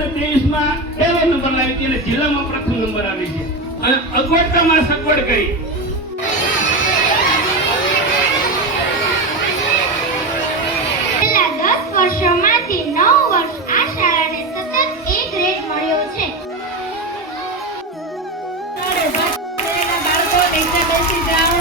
2023 માં પહેલો નંબર લાવી હતી અને જિલ્લામાં પ્રથમ નંબર આવી છે અને અગવડતામાં સગવડ કરી. છેલ્લા 10 વર્ષોમાંથી 9 વર્ષ આ શાળાને સતત A ગ્રેડ મળ્યો છે. બાળકો નીચે બેસી જાઓ.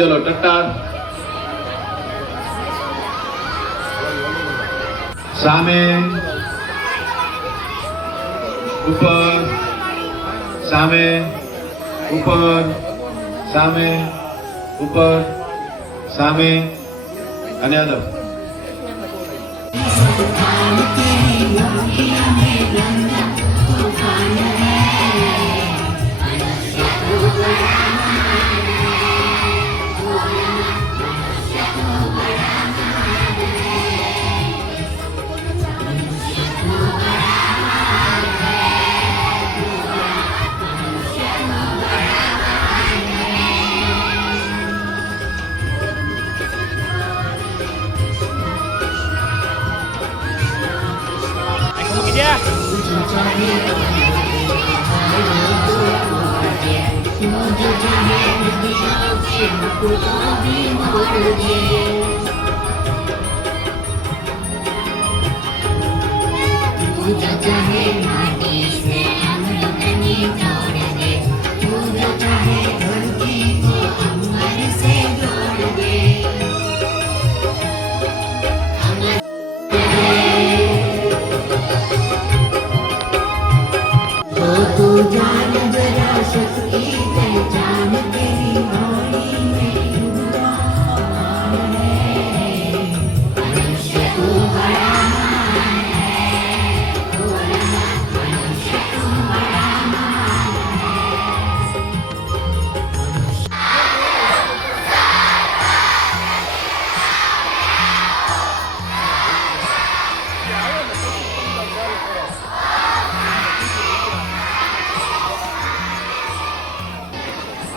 चलो टट्टार सामे ऊपर सामे ऊपर सामे ऊपर सामे અને અદબ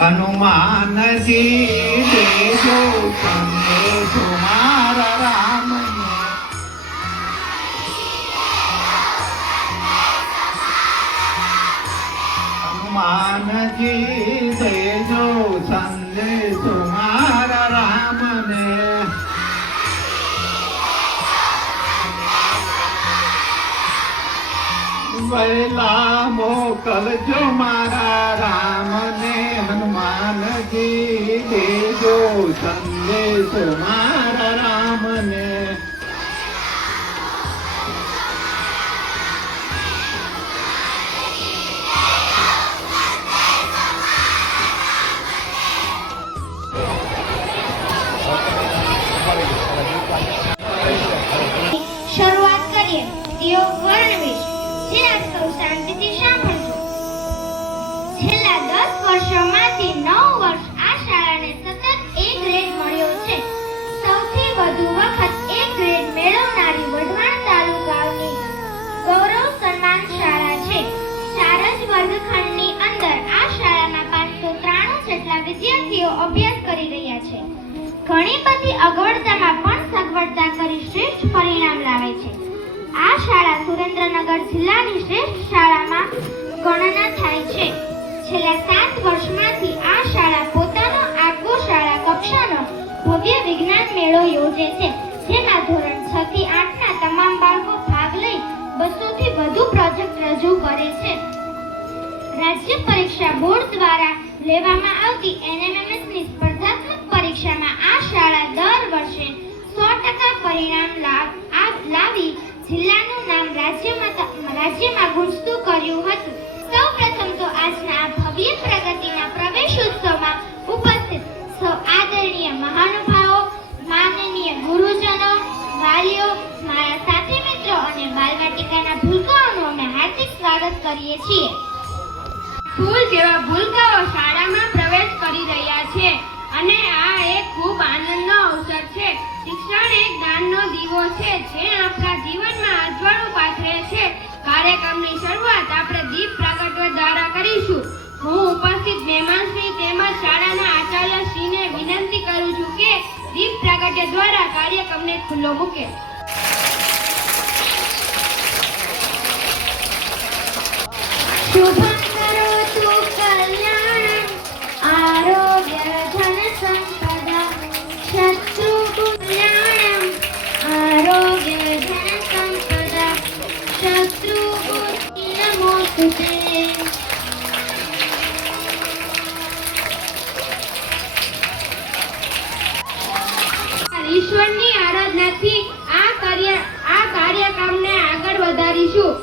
हनुमान जी देजो संदेशो मारा राम हनुमान जी देजो संदेशो मारा राम ने वैला मोकल जो मारा राम ने हनुमान जी देजो संदेश मारा राम ने શરૂઆત કરીએ દિયો વર્ણવેશ જેના સૌ શાંતિથી સાંભળજો. છેલ્લા 10 વર્ષોમાંથી 9 વર્ષ આ શાળાને સતત A ગ્રેડ મળ્યો છે. સૌથી વધુ વખત A ગ્રેડ મેળવનારી વઢવાણ તાલુકાની ગૌરવ સન્માન શાળા છે. સારજ વર્ગખંડની અંદર આ શાળામાં 593 જેટલા વિદ્યાર્થીઓ અભ્યાસ કરી રહ્યા છે. ઘણી બધી અગવડતામાં પણ સગવડતા કરી શ્રેષ્ઠ પરિણામ લાવે છે. આ શાળા સુરેન્દ્રનગર જિલ્લાની શ્રેષ્ઠ શાળામાં ગણના થાય છે. છેલ્લા 7 વર્ષમાંથી આ શાળા પોતાનો આગવો શાળા કક્ષાનો ભવ્ય વિજ્ઞાન મેળો યોજે છે, જેમાં ધોરણ 6 થી 8 ના તમામ બાળકો ભાગ લઈ 200 થી વધુ પ્રોજેક્ટ રજૂ કરે છે. રાજ્ય પરીક્ષા બોર્ડ દ્વારા લેવામાં આવતી NMMSની સ્પર્ધાત્મક પરીક્ષામાં આ શાળા દર વર્ષે 100% પરિણામ લાવી જિલ્લાનું નામ રાજ્યમાં ગુંજતું કર્યું હતું. સૌપ્રથમ તો આજના આ ભવ્ય પ્રગતિના પ્રવેશ ઉત્સવમાં ઉપસ્થિત સૌ આદરણીય મહાનુભાવો, માનનીય ગુરુજનો, વાલીઓ, મારા સાથી મિત્રો અને બાલવાટિકાના ભૂલકાઓનું અમે હાર્દિક સ્વાગત કરીએ છીએ. ફૂલ જેવા ભૂલકાઓ શાળામાં પ્રવેશ કરી રહ્યા છે અને આ એક ખૂબ આનંદનો અવસર છે. શિક્ષણ એક જ્ઞાનનો દીવો છે જે આપણા જીવનમાં અજવાળું પાથરે છે. કાર્યક્રમની શરૂઆત આપણે દીપ પ્રાગટ્ય દ્વારા કરીશું. હું ઉપસ્થિત મહેમાનશ્રી તેમજ શાળાના આચાર્યશ્રીને વિનંતી કરું છું કે દીપ પ્રાગટ્ય દ્વારા કાર્યક્રમને ખુલ્લો મૂકે. શુભમ કરોતુ કલ્યાણમ આરોગ્ય ધન સંપદા શત્રુ કલ્યાણમ આરોગ્ય ધન સંપદા શત્રુ નમોસ્તુતે. ઈશ્વરની આરાધનાથી આ કાર્યક્રમને આગળ વધારીશું.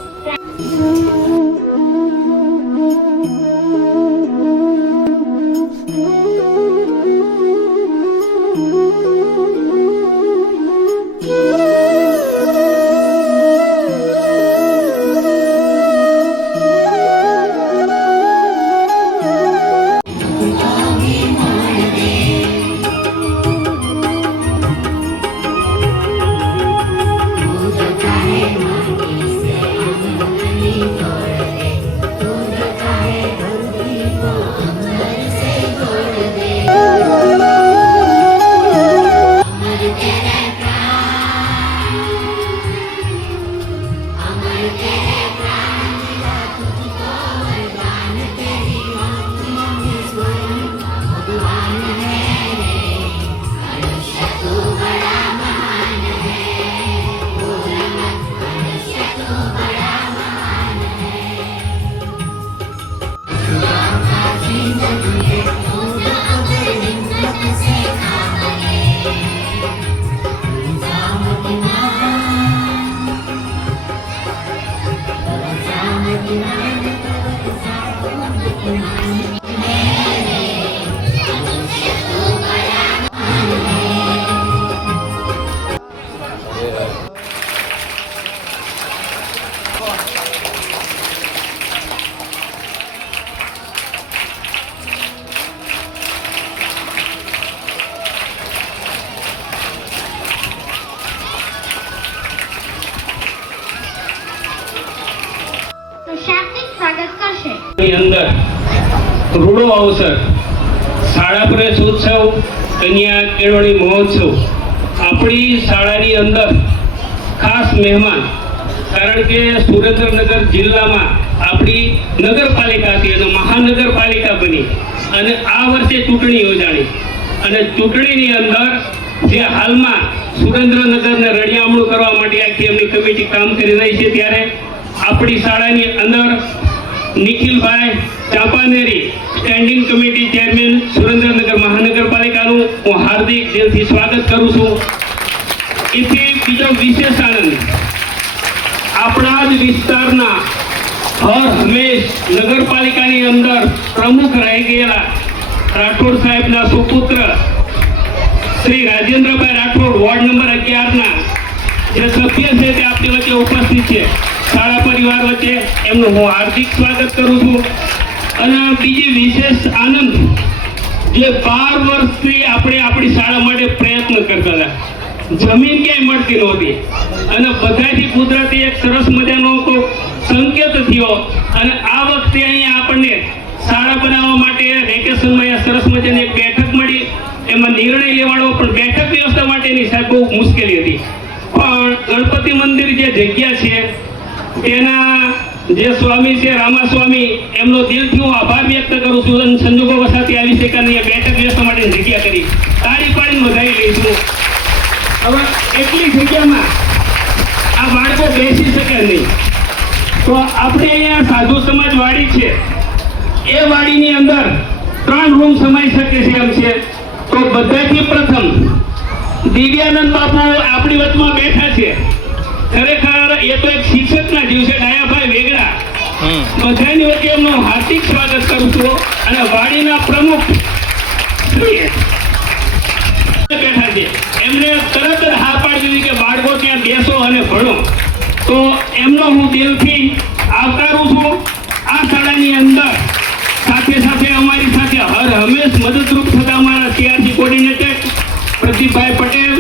ની અંદર રૂડો અવસર શાળા પ્રવેશ ઉત્સવ, કન્યા કેળવણી મહોત્સવ આપણી શાળાની અંદર ખાસ મહેમાન, કારણ કે સુરેન્દ્રનગર જિલ્લામાં આપણી નગરપાલિકા હતી અને મહાનગરપાલિકા બની અને આ વર્ષે ચૂંટણી યોજાણી અને ચૂંટણીની અંદર જે હાલમાં સુરેન્દ્રનગરને રળિયામણું કરવા માટે આખી એમની કમિટી કામ કરી રહી છે, ત્યારે આપણી શાળાની અંદર નિખિલભાઈ Champaneri standing committee chairman Surendranagar મહાનગરપાલિકાનું હું હાર્દિક દિલથી સ્વાગત કરું છું. એથી બીજો વિશેષ આનંદ આપણા જ વિસ્તારના હર હંમેશ નગરપાલિકાની અંદર પ્રમુખ રહી ગયેલા રાઠોડ સાહેબના સુપુત્ર શ્રી રાજેન્દ્રભાઈ રાઠોડ વોર્ડ નંબર 11ના જે સભ્ય છે તે આપણી વચ્ચે ઉપસ્થિત છે. શાળા પરિવાર વચ્ચે એમનું હું હાર્દિક સ્વાગત કરું છું. અને બીજી વિશેષ આનંદ, જે 12 વર્ષથી આપણે આપણી શાળા માટે પ્રયત્ન કરતા હતા, જમીન ક્યાંય મળતી નહોતી અને બધાથી કુદરતી એક સરસ મજાનો સંકેત થયો અને આ વખતે અહીંયા આપણને શાળા બનાવવા માટે વેકેશનમાં અહીંયા સરસ મજાની એક બેઠક મળી. એમાં નિર્ણય લેવાનો પણ બેઠક વ્યવસ્થા માટેની સાહેબ બહુ મુશ્કેલી હતી, પણ ગણપતિ મંદિર જે જગ્યા છે તેના જે સ્વામી છે રામાસ્વામી, એમનો દિલથી હું આભાર વ્યક્ત કરું છું. સંજોગો વસાતી આવી શકાની બેઠક વ્યવસ્થા માટેની જગ્યા કરી, તાળી પાડીને વધારી લઈશું. હવે એટલી જગ્યામાં આ બાળકો બેસી શકે નહીં, તો આપણે અહીંયા સાધુ સમાજ વાડી છે, એ વાડીની અંદર 3 રૂમ સમાઈ શકે છે એમ છે. તો બધાથી પ્રથમ દિવ્યાનંદ બાપુ આપણી વચમાં બેઠા છે. ખરેખર એ તો એક શિક્ષકના જીવ છે, ડાયાભાઈ વેગડા. બધાની વચ્ચે એમનું હાર્દિક સ્વાગત કરું છું. અને વાડીના પ્રમુખ શ્રી બેઠા છે, એમને તરત જ હા પાડી દીધી કે બાળકો ત્યાં બેસો અને ભણો. તો એમનો હું દિલથી આવકારું છું. આ શાળાની અંદર સાથે સાથે અમારી સાથે હર હંમેશ મદદરૂપ થતા અમારા સીઆરસી કોર્ડિનેટર પ્રદીપભાઈ પટેલ,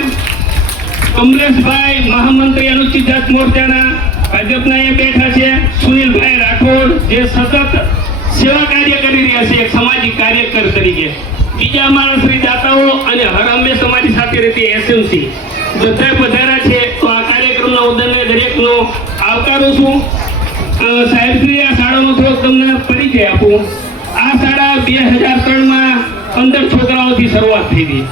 કમલેશભાઈ મહામંત્રી અનુસૂચિત જાત મોરચાના ભાજપના એ બેઠા છે, સુનિલભાઈ રાઠોડ જે સતત સેવા કાર્ય કરી રહ્યા છે એક સામાજિક કાર્યકર તરીકે, બીજા અમારા શ્રી દાતાઓ અને હર હંમેશ અમારી સાથે રહેતી એસએમસી બધા પધાર્યા છે. તો આ કાર્યક્રમના ઉદ્દેશ્ય દરેકનો આવકારું છું. સાહેબ શ્રી આ શાળાનો થોડોક તમને પરિચય આપું. આ શાળા 2003માં 15 છોકરાઓથી શરૂઆત થઈ હતી.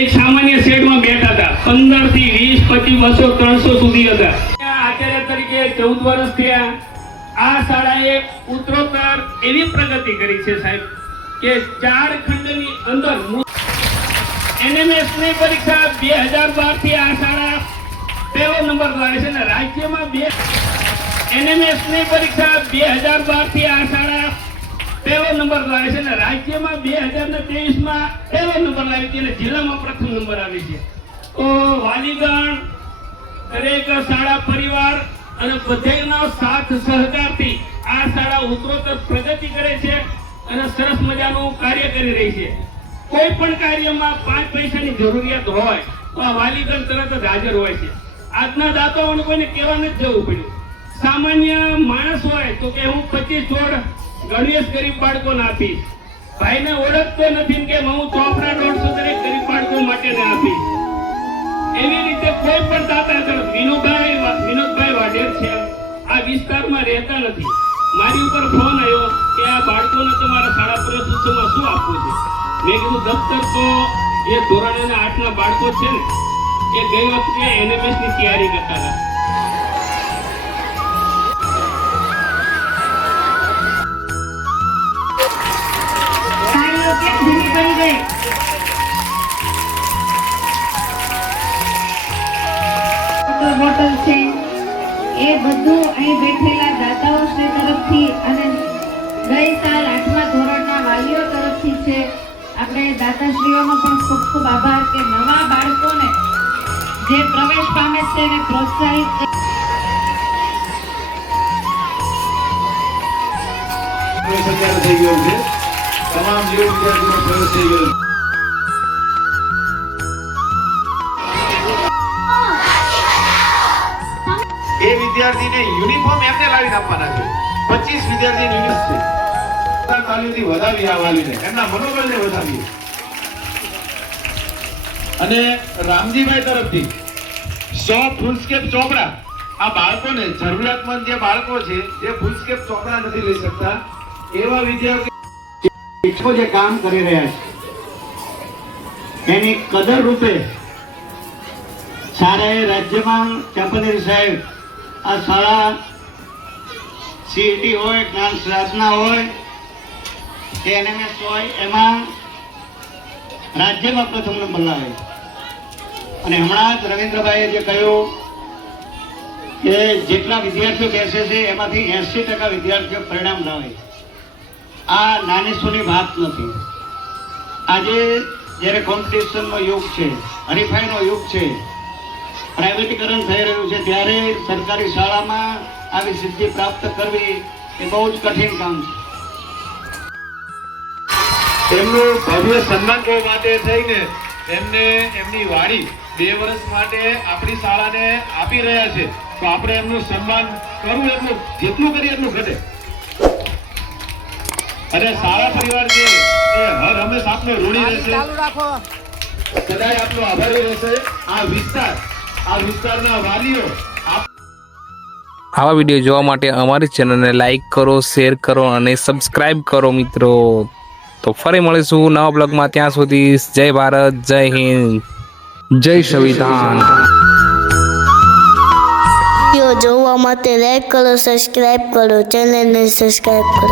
એક સામાન્ય શેડમાં બેઠા હતા. 15 થી 20, 25, 200, 300 સુધી હતા. આચાર્ય તરીકે 14 વર્ષ થયા. આ શાળાએ ઉત્તરોત્તર એવી પ્રગતિ કરી છે સાહેબ કે 4 ખંડની અંદર NMS ની પરીક્ષા 2012 થી આ શાળા પહેલો નંબર લાવે છે અને રાજ્યમાં NMS ની પરીક્ષા 2012 થી આ શાળા પહેલો નંબર લાવે છે અને રાજ્યમાં 2023માં પહેલો નંબર લાવી છે અને જિલ્લામાં પ્રથમ નંબર આવે છે. તો વાલીગણ, દરેક શાળા પરિવાર અને બધાનો સાથ સહકારથી આ શાળા ઉત્તરોત્તર પ્રગતિ કરે છે અને સરસ મજાનું કાર્ય કરી રહી છે. કોઈ પણ કાર્યમાં 5 પૈસાની જરૂરિયાત હોય તો આ વાલીગણ તરત જ હાજર હોય છે. આજના દાતાઓને કોઈને કહેવા નથી જવું પડ્યું. સામાન્ય માણસ હોય તો કે હું 25 છોડ ગણેશ ગરીબ બાળકોને આપીશ. ભાઈને ઓળખતો નથી કે હું ચોપડા 150 દરેક ગરીબ બાળકો માટે આપીશ. એવી રીતે કોઈ પણ દાતા તરફ વિનોદભાઈ વાઢેર છે, આ વિસ્તારમાં રહેતા નથી. મારી ઉપર ફોન આવ્યો કે આ બાળકોને તમારા શાળા પ્રવેશોત્સવમાં શું આપવું છે. મેં કીધું દફતર તો એ ધોરણ 8ના બાળકો છે ને એ ગઈ વખતે NMS ની તૈયારી કરતા હતા. બોટલ છે એ બધું અહીં બેઠેલા દાતાઓ શ્રી તરફથી અને ગઈ સાલ 8મા ધોરણના વાલીઓ તરફથી છે. આપણે દાતાશ્રીઓનો પણ ખૂબ ખૂબ આભાર કે નવા બાળકોને જે પ્રવેશ પામે છે એને પ્રોત્સાહિત થઈ ગયો છે. તમામ જીવ વિદ્યાર્થીનો પ્રવેશ થઈ ગયો છે. એ વિદ્યાર્થીને યુનિફોર્મ એમને લાવીને આપવાના છે. 25 વિદ્યાર્થી યુનિટ છે. તાલીમથી વધાવી આ વાલીને, એમના મનોબળને વધાવીએ. અને રામજીભાઈ તરફથી 100 ફૂલસ્કેપ ચોપડા આ બાળકોને, જરૂરિયાતમંદ જે બાળકો છે જે ફૂલસ્કેપ ચોપડા નથી લઈ શકતા એવા વિદ્યાર્થી શિક્ષકો જે કામ કરી રહ્યા છે એની કદર રૂપે શાળાએ રાજ્યમાં ચાંપાનેરી સાહેબ આ શાળા CET હોય, જ્ઞાન સાધના હોય કે NMS હોય એમાં રાજ્યમાં પ્રથમ નંબર લાવે. અને હમણાં જ રવિન્દ્રભાઈએ જે કહ્યું કે જેટલા વિદ્યાર્થીઓ બેસે છે એમાંથી 80% વિદ્યાર્થીઓ પરિણામ લાવે. આ નાની સૂની વાત નથી. આજે જ્યારે કોમ્પિટિશનનો યુગ છે, હરીફાઈનો યુગ છે, પ્રાઇવેટીકરણ થઈ રહ્યું છે, ત્યારે સરકારી શાળામાં આવી સિદ્ધિ પ્રાપ્ત કરવી એ બહુ જ કઠિન કામ છે. એમનું ભવ્ય સન્માન કરવા માટે થઈને એમને એમની વાડી 2 વર્ષ માટે આપણી શાળાને આપી રહ્યા છે. તો આપણે એમનું સન્માન કરવું, એટલું જેટલું કરીએ એટલું ઘટે. અને શાળા પરિવાર છે એ હર હંમેશ આપનો ઋણી રહેશે, સદાય આપનો આભારી રહેશે. આ વિસ્તારના વાલીઓ આવા વિડીયો જોવા માટે અમારી ચેનલને લાઈક કરો, શેર કરો અને સબસ્ક્રાઈબ કરો મિત્રો. તો ફરી મળીશું નવા બ્લોગમાં. ત્યાં સુધી જય ભારત, જય હિન્દ, જય સંવિધાન. વિડીયો જોવા માટે લાઈક કરો, સબસ્ક્રાઇબ કરો, ચેનલને સબસ્ક્રાઇબ કરો.